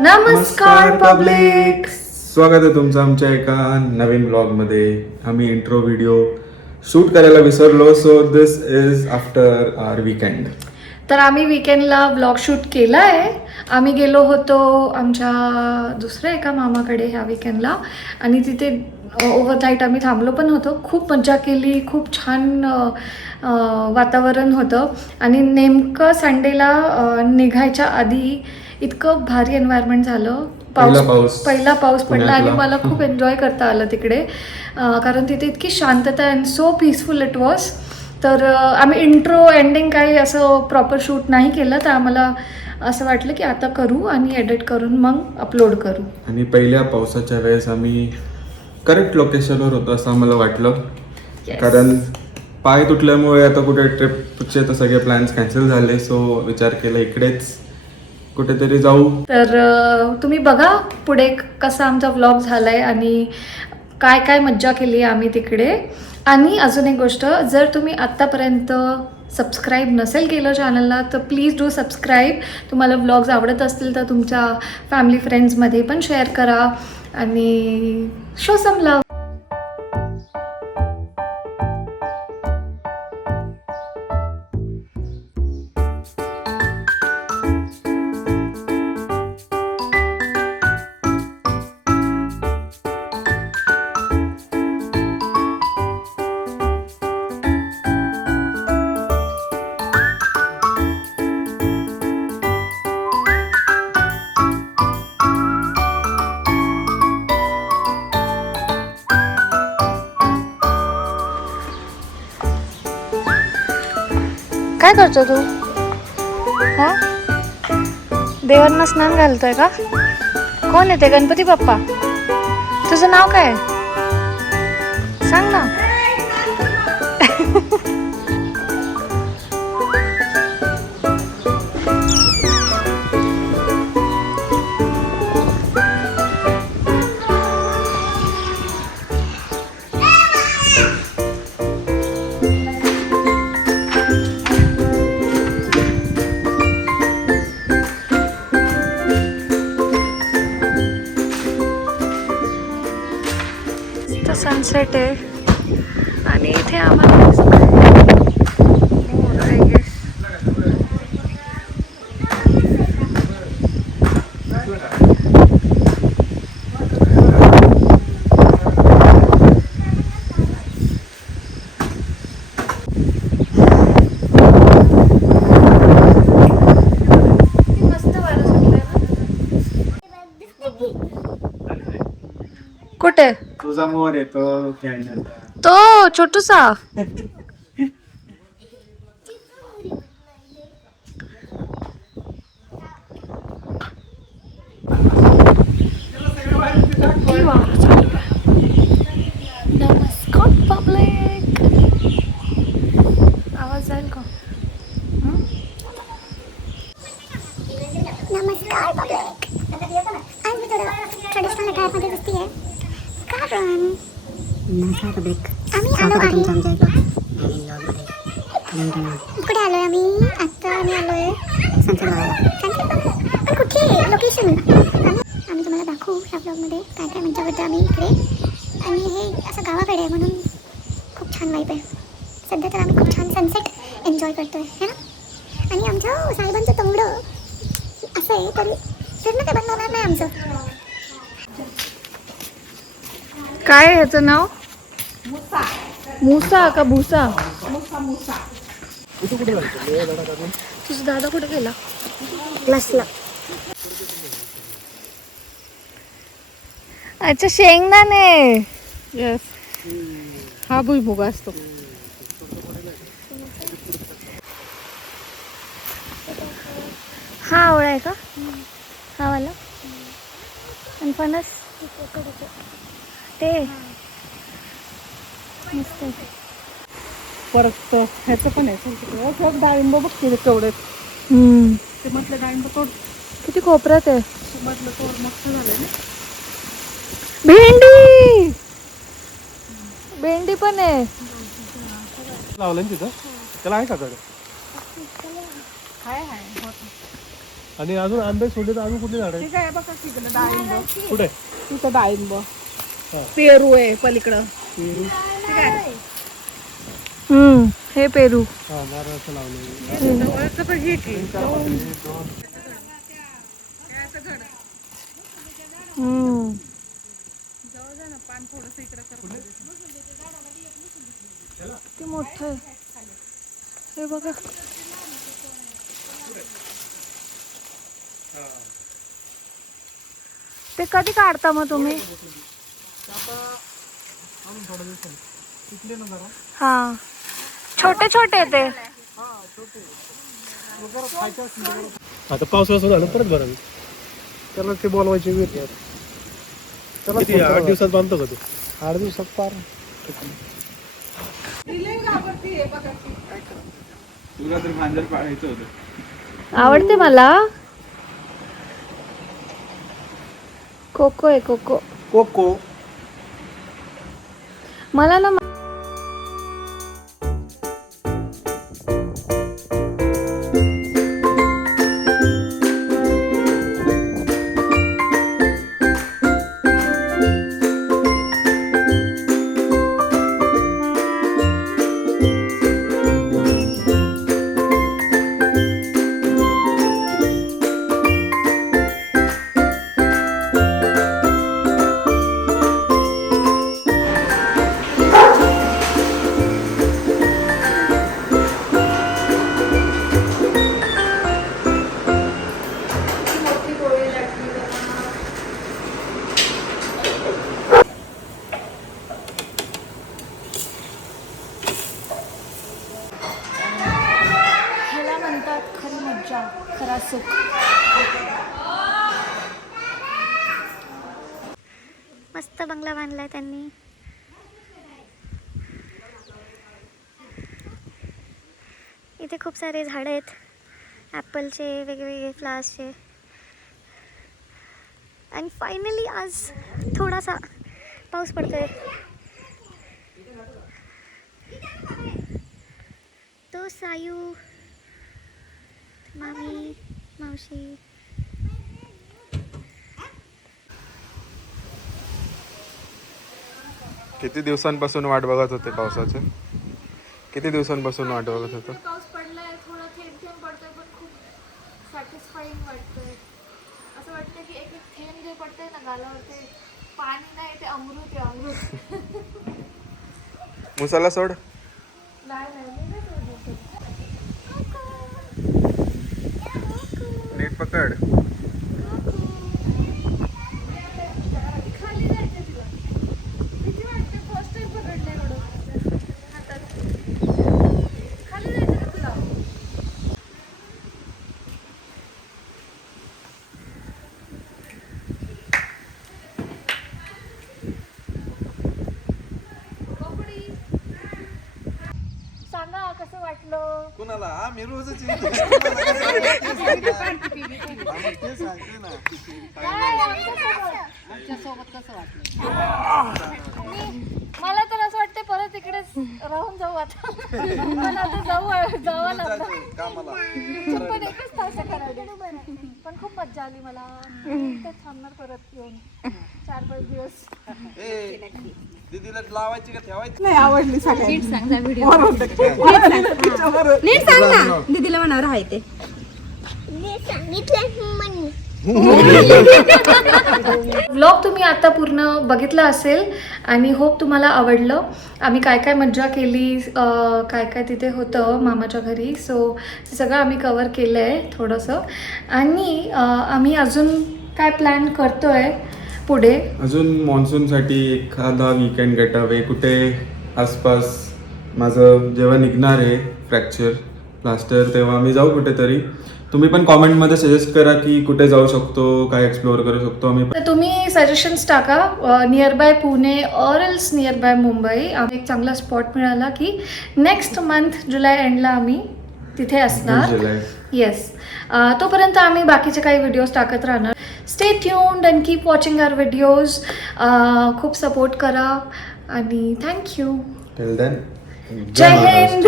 नमस्कार पब्लिक. स्वागत आहे तुमचं आमच्या एका नवीन ब्लॉग मध्ये. आम्ही इंट्रो व्हिडिओ शूट करायला विसरलो, so this is after our weekend. तर आम्ही विकेंडला ब्लॉग शूट केला आहे. आम्ही गेलो होतो आमच्या दुसऱ्या एका मामाकडे ह्या विकेंडला आणि तिथे ओव्हरनाईट आम्ही थांबलो पण होतो. खूप मजा केली, खूप छान वातावरण होतं आणि नेमकं संडेला निघायच्या आधी इतकं भारी एन्व्हायरमेंट झालं. पहिला पाऊस पडला आणि मला खूप एन्जॉय करता आलं तिकडे, कारण तिथे इतकी शांतता and so peaceful it was. तर आम्ही इंट्रो एंडिंग काही असं प्रॉपर शूट नाही केलं, तर आम्हाला असं वाटलं की आता करू आणि एडिट करून मग अपलोड करू. आणि पहिल्या पावसाच्या वेळेस आम्ही करेक्ट लोकेशनवर होतो असं आम्हाला वाटलं. कारण पाय तुटल्यामुळे आता कुठे ट्रिपचे तर सगळे प्लॅन्स कॅन्सल झाले. सो विचार केला इकडेच कुठेतरी जाऊ. तर तुम्ही बघा पुढे कसा आमचा व्लॉग झालाय आणि काय काय मज्जा केली आम्ही तिकडे. आणि अजून एक गोष्ट, जर तुम्ही आत्तापर्यंत सबस्क्राईब नसेल केलं चॅनलला तर प्लीज डू सबस्क्राईब. तुम्हाला व्लॉग्स आवडत असतील तर तुमच्या फॅमिली फ्रेंड्समध्ये पण शेअर करा आणि शो सम लव्ह. काय करतो तू? हा, देवांना स्नान घालतोय का? कोण येते? गणपती बाप्पा. तुझं नाव काय सांग ना. सनसेट आहे आणि इथे आम्हाला कुठे तुझा मोर येतो तो छोटूसा. नमस्कार पब्लिक. आवाज जाईल का? नमस्कार पब्लिक. आज मी थोडं ट्रेडिशनल अटायरमध्ये दिसते आहे कारण नमस्कार पब्लिक. आम्ही आलो आहे कुठे आलो आहे आम्ही आत्ता. आम्ही आलो आहे सनसेट बघायला. पण कुठे लोकेशन आम्ही तुम्हाला दाखवू ह्या ब्लॉगमध्ये काय काय मजा करतो आम्ही इकडे. आणि हे असं गावाकडे आहे म्हणून खूप छान वाईब आहे. सध्या तर आम्ही खूप छान सनसेट एन्जॉय करतो आहे है ना. आणि आमच्या साहेबांचं तोंगडं असं आहे तरी फिरणं काय बंद होणार नाही आमचं. काय ह्याचं नाव? मुसा का भुसा? तुझा दादा कुठे गेला? क्लासला. अच्छा, शेंगदाणे. यस, हा भुईमुग असतो. हा आवळा आहे का? हा वाला. आणि फणस ते मस्त आहे. परत ह्याचं पण आहे डाळिंब बघते तेवढे. ते म्हटलं डाळिंब तोड. किती कोपऱ्यात आहे. म्हटलं तोड मस्त झालं ना. भेंडी. भेंडी पण आहे. लावलं तिथं त्याला आहे का कडे? हाय हाय आणि अजून आंबे सोडले तर अजून कुठले झाड आहे? ठीक आहे बघा तिकडे डाळिंब, कुठे? तिथं डाळिंब, पेरू आहे पलीकडं. हे पेरू. हा, नारळाचं लावले. जवळचं पण हे की पान थोडंसं इकडं कर. ते मोठं आहे. हे बघा. ते कधी काढता मग तुम्ही? हा, छोटे छोटे ते. आता पावसाळा सुरू झालं परत भरावी. त्याला ते बोलवायचे वेळ आहे. किती 8 दिवसात बांधतो का तू? 8 दिवसात पार. तुला तर मांजर पाळायचं होतं. आवडते मला. कोको आहे कोको. कोको. मला ना ह्याला म्हणतात खरी मज्जा, खरा सुख. मस्त बंगला बांधलाय त्यांनी. इथे खूप सारे झाडं आहेत, ॲपलचे, वेगवेगळे फ्लावर्सचे. आणि फायनली आज थोडासा पाऊस पडतोय. तो सायू, मामी, मावशी. किती दिवसांपासून वाट बघत होते पावसाचे? किती दिवसांपासून वाट बघत होतो? पाऊस पडलाय, थोडा थेंब थेंब पडतोय, पण खूप सॅटिस्फाईंग वाटतंय. असं वाटतं की एक एक थेंब जे पडतंय ना गालावर, ते पाणी नाही, ते अमृत आहे, अमृत. मुसाला सोड. नाही नाही, मी नाही सोडू शकत. नीट पकड. खाली जायचं तिला. भीती वाटते, फर्स्ट टाइम पकडलंय एवढं हातात. खाली जायचं का तुला? सांगा कसं वाटलं? कुणाला? आम्ही रोजच येतो. मला तर असं वाटतं परत इकडेच राहून जाऊ आता. पण आता जावं लागलं. कामाला पण एकच तास आहे करायला. पण खूप मज्जा आली मला. इथं थांबणार परत येऊन 4-5 दिवस. ए दीदीला लावायची का ठेवायची? नाही आवडली सगळ्यांनी. दीदीला म्हणावर आहे ते. व्लॉग तुम्ही आता पूर्ण बघितला असेल आणि होप तुम्हाला आवडलं. आम्ही काय काय मज्जा केली, काय काय तिथे होतं मामाच्या घरी, सो ते सगळं आम्ही कवर केलं आहे थोडंसं. आणि आम्ही अजून काय प्लॅन करतो आहे पुढे. अजून मान्सूनसाठी एखादा वीकेंड गेट अवे कुठे आसपास. माझं जेव्हा निघणार आहे फ्रॅक्चर प्लास्टर, तेव्हा आम्ही जाऊ कुठेतरी. तुम्ही पण कॉमेंटमध्ये सजेस्ट करा की कुठे जाऊ शकतो, काय एक्सप्लोअर करू शकतो आम्ही. तर तुम्ही सजेशन्स टाका near by Pune or else near by Mumbai. आम्ही एक चांगला स्पॉट मिळाला की नेक्स्ट मंथ जुलै एंडला आम्ही तिथे असणार. जुलै. येस. तोपर्यंत आम्ही बाकीचे काही व्हिडिओज टाकत राहणार. Stay tuned and keep watching our videos. खूप सपोर्ट करा आणि थँक्यू. टिल देन, जय हिंद.